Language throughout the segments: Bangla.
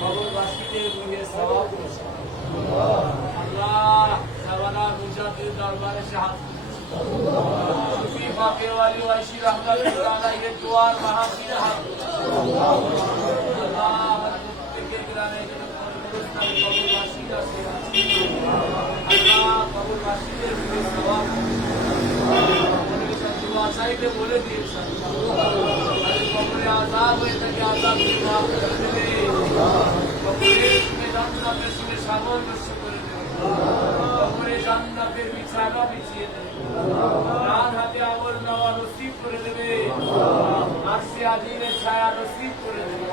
কবরবাসীদের রুহে সওয়াব পৌঁছে আল্লাহ সাবানা মুজাদ্দিদ দরবারে সে হাত সুফি বাকে ওয়ালি ওয়াইশি রহমাতুল্লাহ আলাইহি দুয়ার মাহফিলে হাত আল্লাহ আমাদের প্রত্যেকের গ্রামে যত কবরস্থান কবরবাসী আছে আল্লাহ কবরবাসীদের রুহে সওয়াব দোয়া চাইতে বলে দিয়েছেন কবরে আজাব হয়ে থাকে আজাব কবরে জান্নাতের বিছানা বিছিয়ে দেবে। ডান হাতে আমল নেওয়া নসিব করে দেবে। আর সে আজিমের ছায়া নসিব করে দেবে।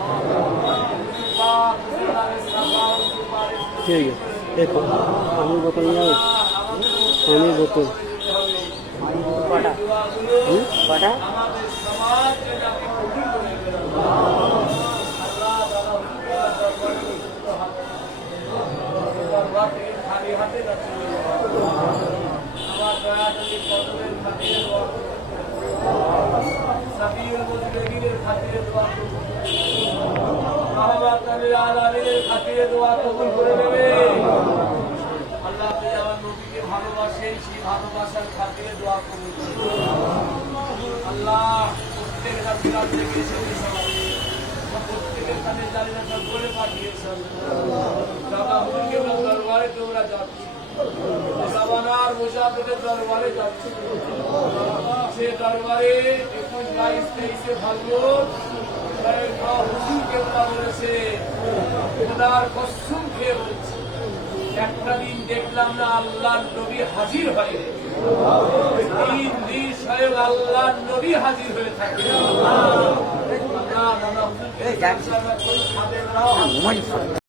ঠিক আছে আমি বোতল নিয়ে আমি বোতল। কটা কটা আমাদের সমাজ যাকে কবুল করে নেবেন আল্লাহ তাআলা হুজুরের দরবারে উত্তর হাত দরবার থেকে খালি হাতে যাচ্ছে আমার দয়া নবী কদমের খাতিরে দোয়া করুন। সাফিউল মুজরিমিনের খাতিরে দোয়া করুন। রহমাত আলী আলামিনের খাতিরে দোয়া কবুল করে নেবে আল্লাহ আপনি আমার নবীকে ভালোবাসেন সেই ভালোবাসার খাতিরে দোয়া করুন আল্লাহ থেকে এসেছে প্রত্যেকের কাছে জানি না বলে পাঠিয়েছেন। দরবারে তোমরা যাচ্ছি। সাবানার মুসাফিরের দরবারে যাচ্ছি। সে দরবারে একুশ বাইশ তেইশে ফাল্গুন হুজুর বলেছে খোদার কসম খেয়ে বলছে একটা দিন দেখলাম না আল্লাহ নবী হাজির হয় তিন দিন স্বয়ং আল্লাহ নবী হাজির হয়ে থাকে।